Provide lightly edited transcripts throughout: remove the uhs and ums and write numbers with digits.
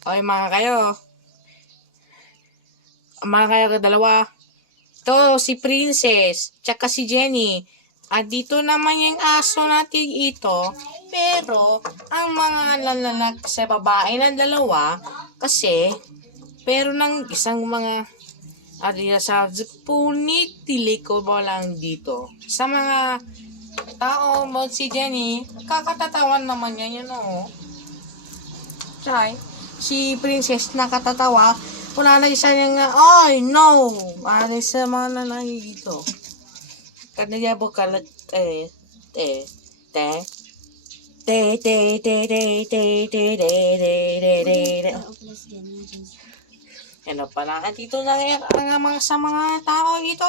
Okay, mga kayo dalawa. Ito, si Princess, tsaka si Jenny. At dito naman yung aso natin ito. Pero, ang mga lalanak sa babae ng dalawa, kasi, pero ng isang mga sa punit ko ba lang dito. Sa mga tao mo si Jenny, kakatatawan naman niya yun, oo. Try. Si Princess nakatatawa. Wala na isa niya nga, ay, no! Ano sa mga nanay dito. Kanaya bukalat, te, te, te, te, te, te, te, te, te, te, te, te, te. Ano pala, dito na ang mga sa mga tao dito.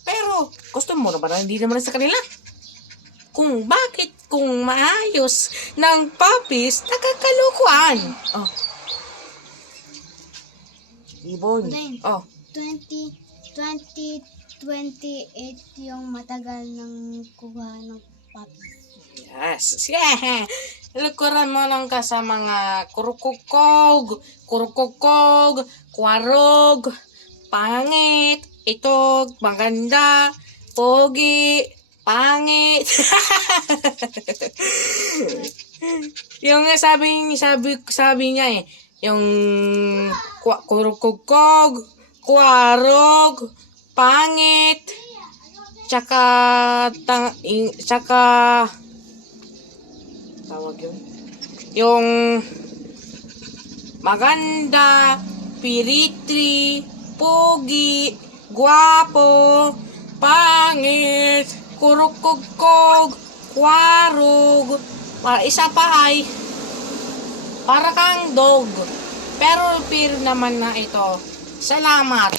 Pero, gusto mo na ba na hindi naman sa kanila? Kung bakit kung maayos ng puppies, nakakalukuan. Oh. Ibon. Oh. 2028 yung matagal ng kuha ng puppy. Yes. Yeah. Lukuran mo lang ka sa mga kurukukog, kwarog, pangit, itog, maganda, pogi, pangit. Yung sabi niya eh, yung kurukukog, kwarog, pangit, tsaka tawag yun. Yung maganda, piritri, pogi, guwapo, pangit, kurukugkog, kwarog, isa pa ay para kang dog. Pero naman na ito. Salamat.